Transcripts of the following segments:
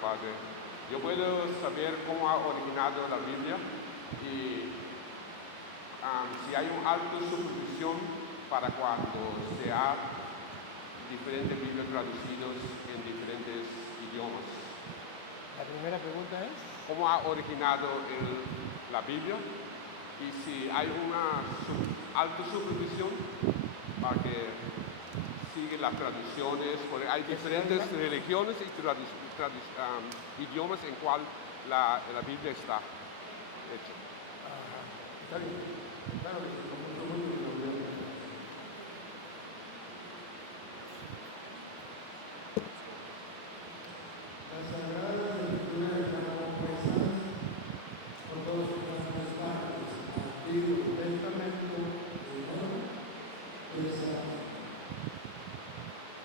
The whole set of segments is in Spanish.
Padre. Yo puedo saber cómo ha originado la Biblia y si hay un alto supervisión para cuando se ha diferentes Biblias traducidos en diferentes idiomas. La primera pregunta es ¿cómo ha originado la Biblia? Y si hay una alta supervisión para que sigue las traducciones, porque hay diferentes religiones y idiomas en cual la Biblia está hecha. Está bien. Claro que sí, con mucho gusto lo voy a hacer. Las Sagradas Escrituras están compuestas por dos grandes partes, Antiguo Testamento y Nuevo Testamento.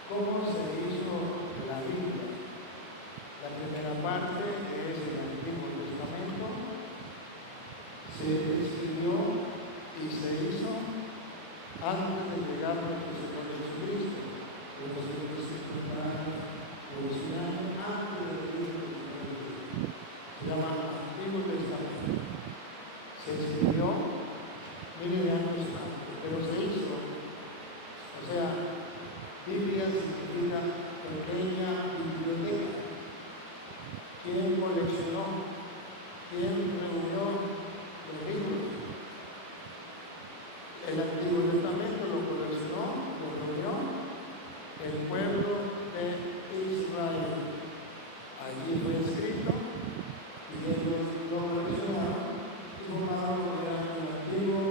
¿Cómo se hizo pequeña biblioteca? ¿Quién coleccionó? ¿Quién reunió los libros? El Antiguo Testamento lo coleccionó, lo reunió el pueblo de Israel. Allí fue escrito y ellos lo coleccionaron y formaron lo que era el Antiguo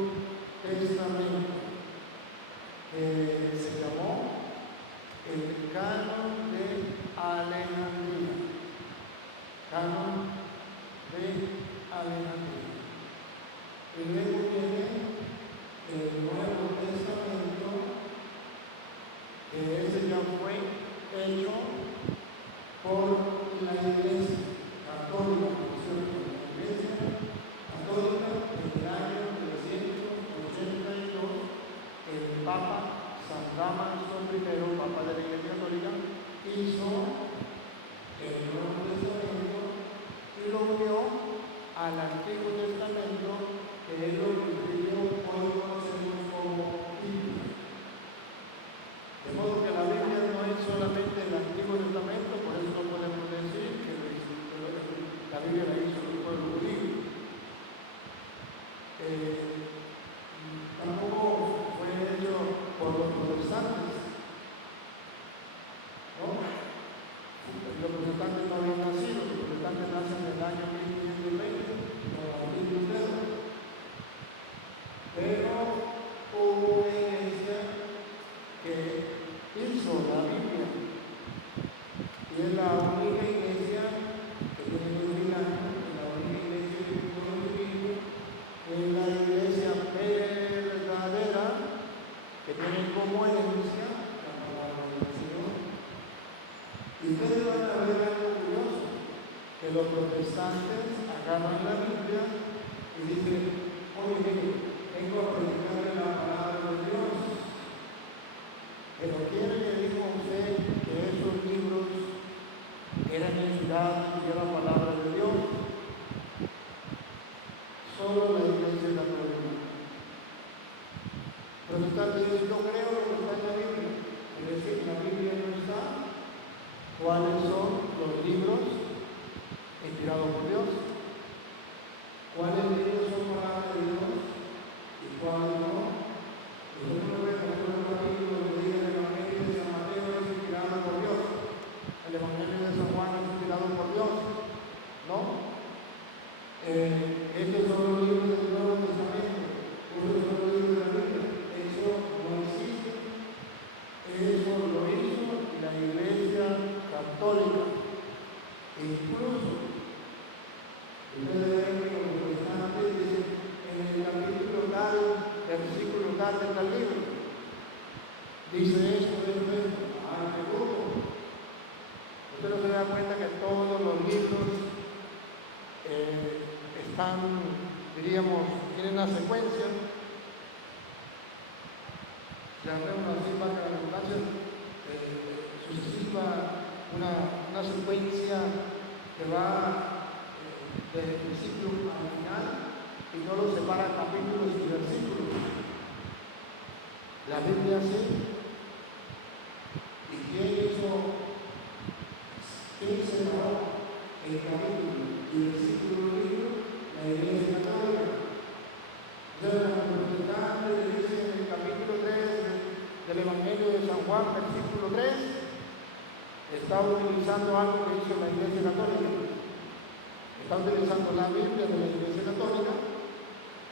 Testamento, que se llamó el Canon de Alejandría. Canon de Alejandría. Y luego viene el Nuevo Testamento, que ese ya fue hecho por la Iglesia Católica, por cierto, la Iglesia Católica en el año 382, el Papa San Damaso I, Papa de la Iglesia Católica, hizo el Nuevo Testamento y lo unió al Antiguo Testamento, que es lo que hoy conocemos como Biblia. De modo que la Biblia no es solamente el Antiguo Testamento, por eso no podemos decir que la Biblia la hizo el pueblo judío. Tampoco fue hecho por los protestantes, ¿no? Los protestantes no habían nacido, los protestantes nacen en el año 1520, con Martín Lutero. Pero hubo una iglesia que hizo la Biblia y es la única iglesia que tiene 2000 años, la única iglesia que tiene Biblia, es la iglesia verdadera que tiene como herencia la palabra del Señor. Y ustedes van a ver algo curioso, que los protestantes agarran la Biblia y dicen, oye, vengo a predicarle la palabra de Dios. Pero ¿quién le dijo a usted que esos libros eran inspirados y eran palabra de Dios? Solo la Iglesia Católica. Protestantes dicen, yo creo lo que está en la Biblia. Es decir, en la Biblia no está cuáles son los libros inspirados por Dios, cuáles libros son palabra de Dios y cuáles no. Nosotros no vemos un capítulo que diga el Evangelio de San Mateo es inspirado por Dios, el Evangelio de San Juan es inspirado por Dios, ¿no? Estos son los libros del Nuevo Testamento, estos son los libros de la Biblia. Eso no existe. Eso lo hizo la Iglesia Católica. Incluso, ustedes ven que los protestantes dicen en el capítulo tal, versículo tal de tal libro, dice esto de esto. Seguro. Usted no se da cuenta que todos los libros están, diríamos, tienen una secuencia. Llamemos así para que la redundancia sucesiva, una secuencia que va desde el principio al final y no lo separa capítulos y versículos. La Biblia sí. ¿Y quién separó el capítulo y el versículo del libro? La Iglesia Católica. Entonces, los protestantes dicen en el capítulo 3 del Evangelio de San Juan, versículo 3, está utilizando algo que hizo la Iglesia Católica. Está utilizando la Biblia de la Iglesia Católica,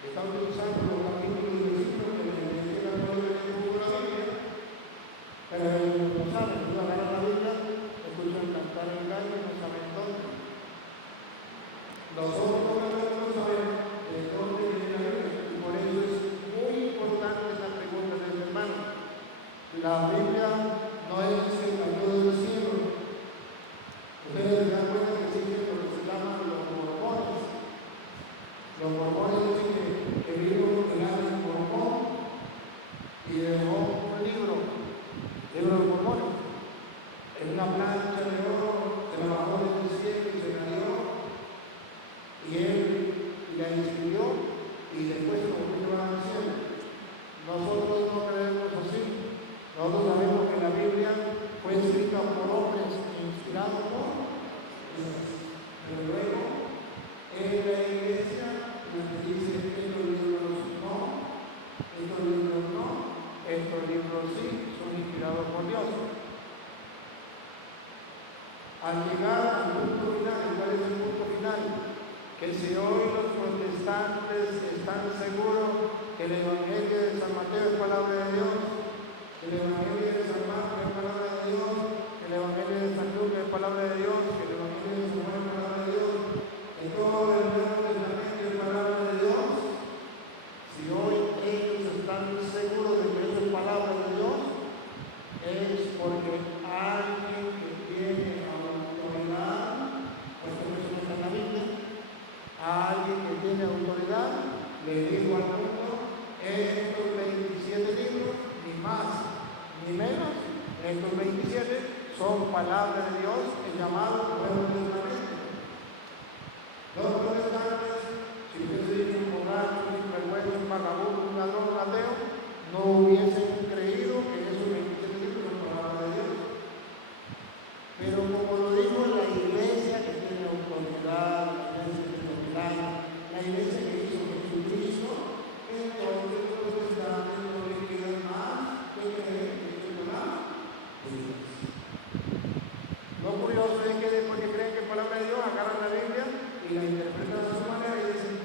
está utilizando los capítulos y versículos que la Iglesia Católica tuvo la Biblia, pero ellos no saben, ellos agarran la Biblia, escuchan cantar el gallo y no saben dónde. Nosotros no sabemos de dónde viene la Biblia, y por eso es muy importante la pregunta del hermano. La Biblia no es el cayó del cielo. Ustedes se dan cuenta que existen lo que se llaman los mormones. Los mormones dicen que vino el ángel mormón y dejó un libro de los mormones, en una plancha de oro, se la bajó del cielo y se la dio, y él la escribió y después se volvió al cielo. Nosotros no creemos así. Nosotros sabemos que la Biblia fue escrita por hombres al llegar al punto final. ¿Cuál es el punto final? Que si hoy los protestantes están seguros que el Evangelio de San Mateo es palabra de Dios, que el Evangelio de San Marcos es palabra de Dios, que el Evangelio de San Lucas es palabra de Dios, que el Evangelio de San Juan es palabra de Dios, que todo el Nuevo Testamento es palabra de Dios. Si hoy ellos están seguros de que eso es palabra de Dios, es porque alguien que tiene autoridad, pues eso no está en la Biblia, a alguien que tiene autoridad le digo al mundo, estos 27 libros, ni más ni menos, estos 27 son palabras de Dios, el llamado Nuevo Testamento. Los protestantes, si usted se dice un borracho, un sinvergüenza, un vagabundo, un ladrón, un ateo, no hubiesen creído que esos 27 libros son palabras de Dios. Pero como lo dijo la iglesia que tiene autoridad, la iglesia que tiene autoridad, la iglesia que hizo Jesucristo, entonces los protestantes no le quedan más que creer que es palabra de Dios. Lo curioso es que después que creen que es palabra de Dios, agarran la Biblia y la interpretan a su manera y dicen,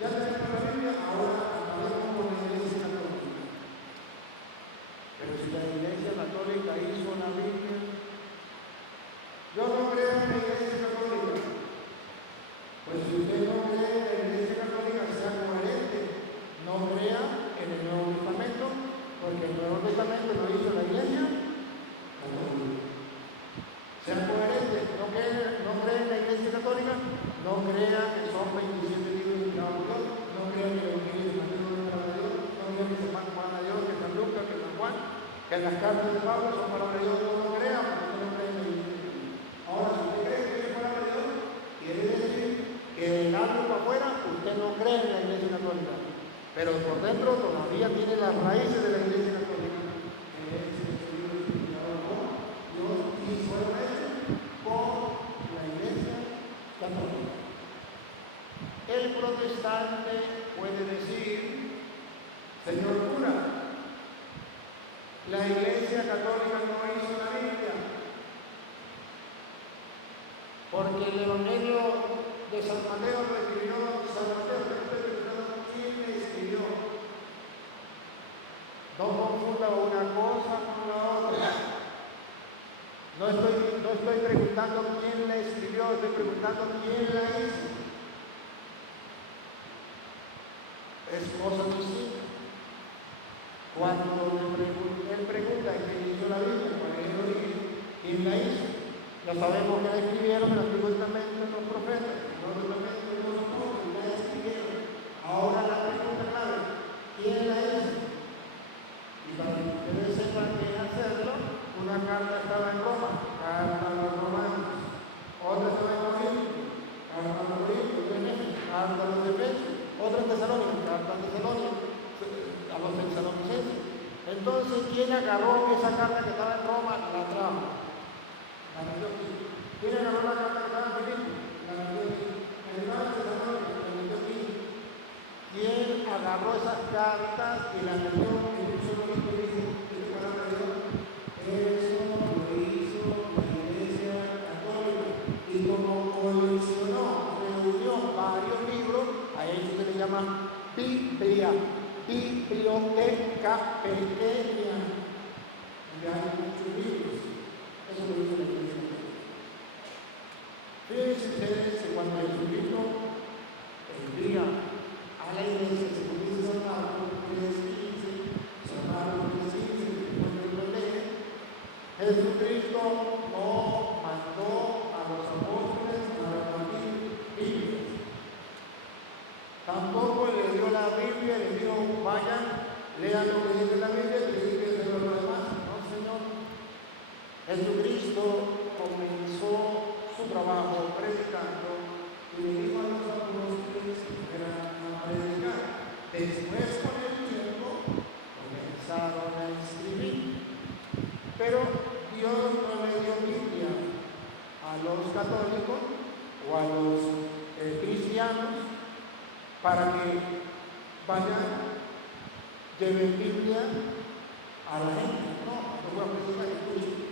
ya tenemos la Biblia, ahora acabemos con la iglesia católica. Pero si la iglesia católica hizo la Biblia, yo no creo en la iglesia católica. Pues si usted no cree en la iglesia católica, sea coherente. No crea en el Nuevo Testamento, porque el Nuevo Testamento lo hizo la iglesia católica. Sea coherente. No cree en la iglesia católica, no crea que son 27 libros inspirados por Dios, no crea que el Evangelio de Mateo es palabra de Dios, no crea que San Marcos es palabra de Dios, que San Lucas, que San Juan, que las cartas de Pablo son palabra de Dios. No crea, porque usted no cree en la iglesia católica. Ahora, si usted cree que es palabra de Dios, quiere decir que del alma para afuera usted no cree en la iglesia católica, pero por dentro todavía tiene las raíces de la iglesia católica, que es el libro inspirado por Dios y fue hecho por la iglesia católica. El protestante puede decir, señor cura, la iglesia católica no hizo la Biblia, porque el Evangelio de San Mateo lo escribió San Mateo. ¿Quién le escribió? No confunda una cosa con la otra. No estoy preguntando quién la escribió, estoy preguntando quién la hizo. Es cosa distinta. Cuando él pregunta quién hizo la Biblia, ¿cuál es el origen? ¿Quién la hizo? Ya sabemos que la escribieron en el Antiguo Testamento los profetas, en el Nuevo Testamento los apóstoles, la escribieron. Ahora la pregunta clave, ¿quién la hizo? Y para que ustedes sepan quién hacerlo, una carta estaba en Roma, carta a los romanos, otra estaba en Corinto, carta a los Corintios, carta a los Efesios, otra en Tesalónica, carta a los tesalonicenses. Entonces, ¿quién agarró esa carta que estaba en Roma? La trajo. ¿Quién agarró la carta que estaba en Filipo? La metió aquí. ¿Quién agarró esas cartas y las metió en un solo libro y dijo, ¿qué palabra de Dios? Eso lo hizo la iglesia católica. Y como coleccionó, reunió varios libros, a eso se le llama Biblia, biblioteca pequeña. Y hay muchos libros. Eso lo hizo la iglesia católica. Fíjense ustedes que cuando Jesucristo envía a la iglesia, según dice San Marcos 3:15, San Marcos 3:15, después de lo lee, Jesucristo no mandó a los apóstoles a repartir Biblias. Tampoco le dio la Biblia y le dijo, vayan, lean lo que dice la Biblia y prediquen lo demás. No, Señor. Jesucristo comenzó su trabajo predicando y le dijo a los apóstoles que fueran a predicar. Después, con el tiempo, comenzaron a escribir. Pero Dios no le dio Biblia a los católicos o a los cristianos para que vayan, lleven Biblia a la gente. No, no voy a predicar, escuchen.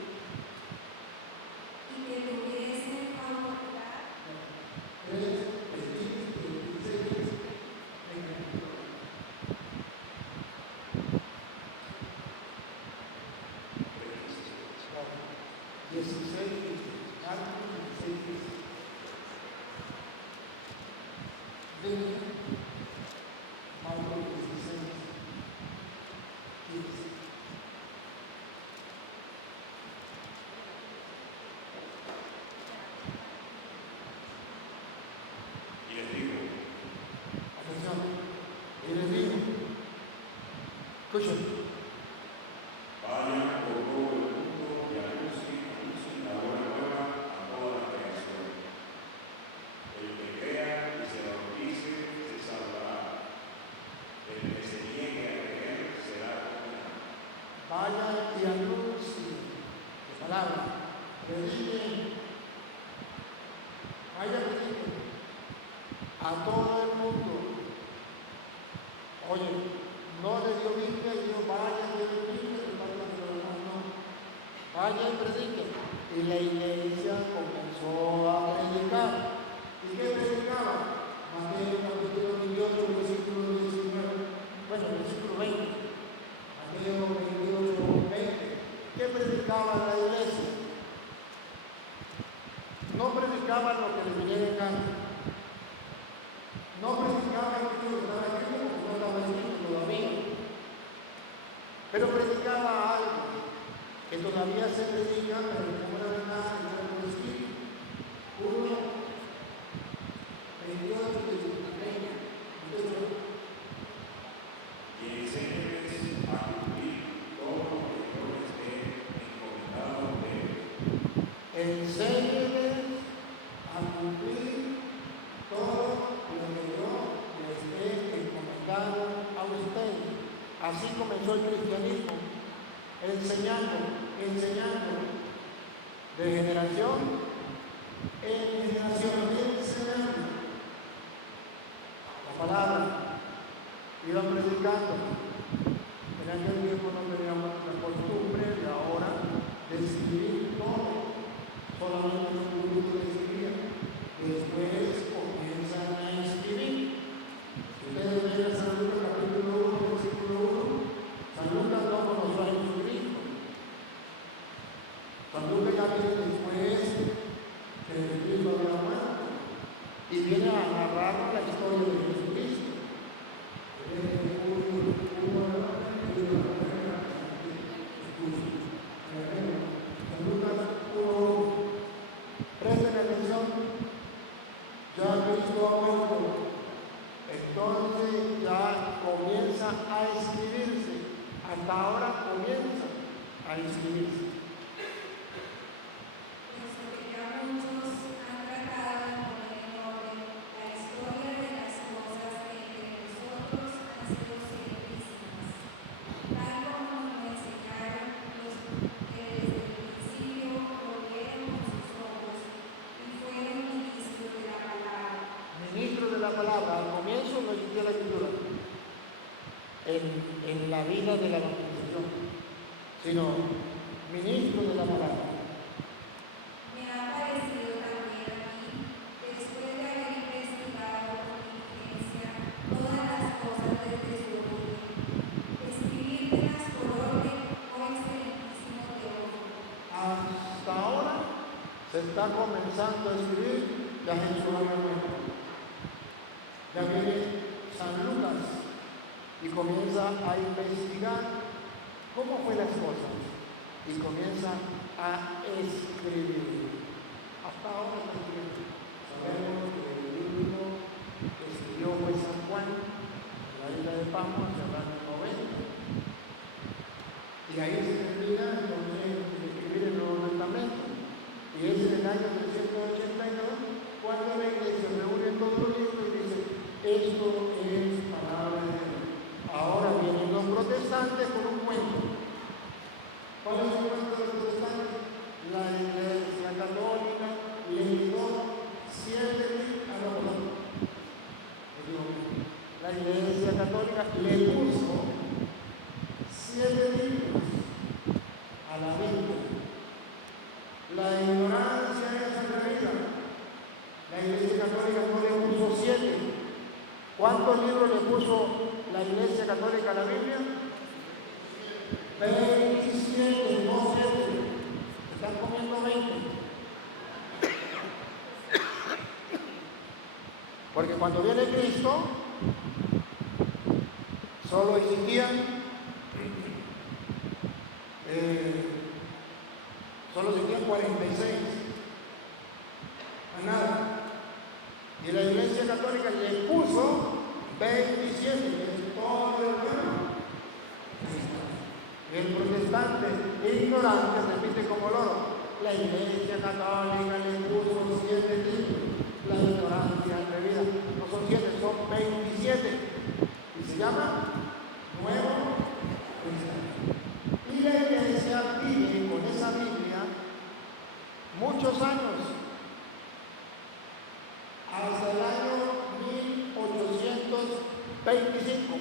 16, Marcos 16. Venga, Marcos 16, 15. Y les digo, Atención, y les digo, escuchen, vayan por todo el mundo y anuncien la buena nueva a toda la creación. El que crea y se bautice se salvará. El que se niegue a creer será condenado. vayan y anuncien la palabra, prediquen, vayan y prediquen a todo el mundo. Oye, no le dio Biblia y dijo, vayan y prediquen, no. Vayan y prediquen. Y la iglesia comenzó a predicar. ¿Y qué predicaba? Mateo capítulo 28, versículo 19. Bueno, versículo 20. Mateo 28, 20. ¿Qué predicaba la iglesia? No predicaba lo que le viniera en gana. No predicaba el que estaba escrito porque no estaba escrito todavía. Pero predicaba algo que todavía se predica, pero que no era nada en el Espíritu. 1, 28, 30. Y enséñeles a cumplir todo lo que yo les he encomendado de ellos. Enséñeles a cumplir todo lo que yo les he encomendado a ustedes. Así comenzó el cristianismo, enseñando de generación en generación, enseñando la palabra, iban predicando. En aquel tiempo no teníamos la costumbre de ahora de escribir todo, solamente los grupos escribían. Después comienzan a escribir. Ustedes ven en San Lucas capítulo 1, versículo 1. San Lucas no conoció a Jesucristo. San Lucas ya viene después que Jesucristo había muerto y viene a narrar la historia de Jesucristo. San Lucas 1. Presten atención. Ya Cristo ha muerto. Entonces ya comienza a escribirse. Hasta ahora comienza a escribirse. Puesto que ya muchos han tratado de poner en orden la historia de las cosas que entre nosotros han sido secretísimas, tal como nos enseñaron los que desde el principio lo vieron con sus ojos y fueron ministros de la palabra. Ministro de la palabra, al comienzo no existía la escritura en la vida de la evangelización, sino ministro de la palabra. Me ha parecido también a mí, después de haber investigado con diligencia todas las cosas desde su origen, escribírtelas por orden, oh excelentísimo Teófilo. Hasta ahora se está comenzando a escribir, ya Jesús había muerto. Ya viene San Lucas y comienza a investigar cómo fue las cosas y comienza a escribir. Hasta ahora también sabemos que el libro que escribió fue San Juan en la isla de Patmos hacia el año 90. Y ahí se termina entonces de escribir el Nuevo Testamento. Y es en el año 382 cuando la iglesia reúne todos los libros y dice, esto es palabra de Dios. Ahora vienen los protestantes con un cuento. ¿Cuál es el cuento de los protestantes? La iglesia católica le dio 7 libros a los otros. La iglesia católica le puso 7 libros a la Biblia. La ignorancia es atrevida. La iglesia católica no le puso 7. ¿Cuántos libros le puso la iglesia católica a la Biblia? 27, no 7. Están comiendo 20. Porque cuando viene Cristo, solo existían 46. Más nada. Y la Iglesia Católica le puso 27, que es todo el pueblo. El protestante ignorante repite como loro: la Iglesia Católica le puso 7 títulos. La ignorancia atrevida. No son 7, son 27. Y se llama Nuevo Cristianismo. Y la Iglesia vive con esa Biblia muchos años. Hasta el año 1825.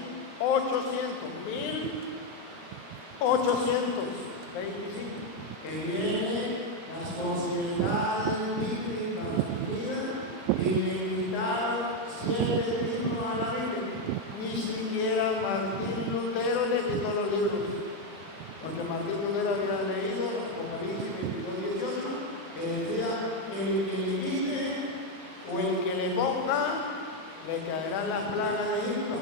1825. Que viene las sociedades bíblicas unidas y le quitaron 7 libros a la Biblia. Ni siquiera Martín Lutero le quitó los libros. Porque Martín Lutero había leído Apocalipsis 22:18, que decía: el que le quite o el que le ponga, le caerán las plagas de Egipto.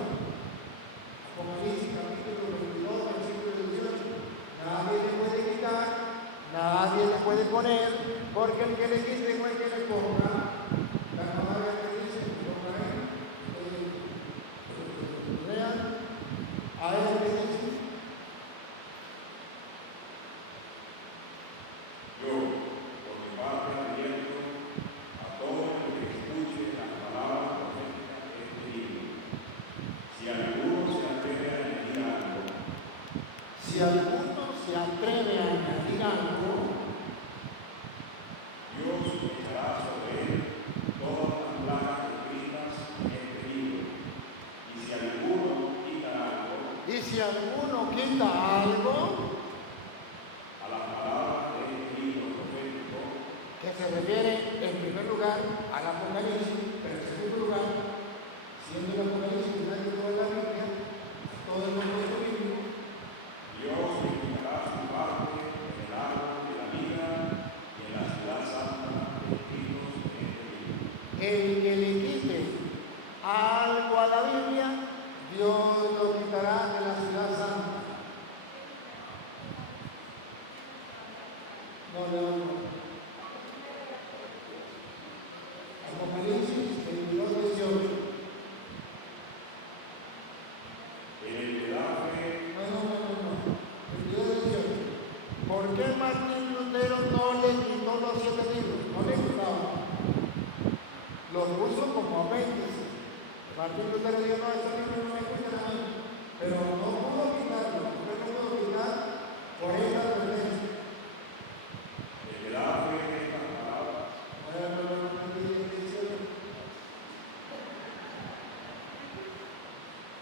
Apocalipsis capítulo 22, versículo 18. Nadie le puede quitar, nadie le puede poner, porque el que le quite o el que le ponga, la palabra que dice, lean, a él le dice: yo, por mi parte, advierto a todo el que escuche las palabras proféticas de este libro. Si alguno se atreve a añadir algo, Dios echará sobre él todas las plagas escritas en este libro. Y si alguno quita algo, a las palabras de este libro profético, que se refiere en primer lugar al Apocalipsis, pero en segundo lugar, siendo el Apocalipsis de toda la Biblia, todo el contexto bíblico, Dios le quitará su parte en el árbol de la vida y en la ciudad santa escritos en este libro. el que le quite algo a la Biblia, Dios lo quitará de la ciudad santa. No. Apocalipsis 22:18. En el que da fe, No. 22:18. ¿Por qué Martín Lutero no le quitó los 7 libros? No le quitaba. Los puso como apéndice. Martín Lutero dijo: no, esos libros no me escuchan a mí. Pero no pudo quitarlo. ¿Por qué no pudo quitar? Por esta advertencia. el que da fe en estas palabras,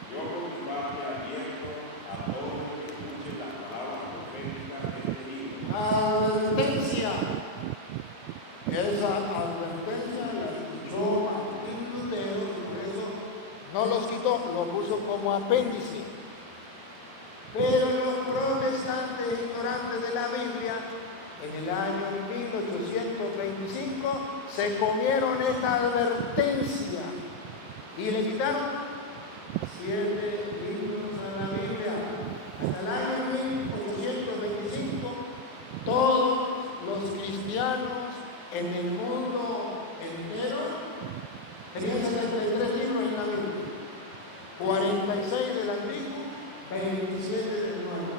yo por mi parte advierto a todos los que escuchen las palabras proféticas de este libro. Advertencia. Esa advertencia la escuchó Martín Lutero y por eso no los quitó, los puso como apéndice. Pero los protestantes ignorantes de la Biblia, en el año 1825, se comieron esta advertencia y le quitaron 7 libros a la Biblia. Hasta el año 1825, todos los cristianos en el mundo entero tenían 73 libros en la Biblia, 46 del Antiguo, 27 del Nuevo.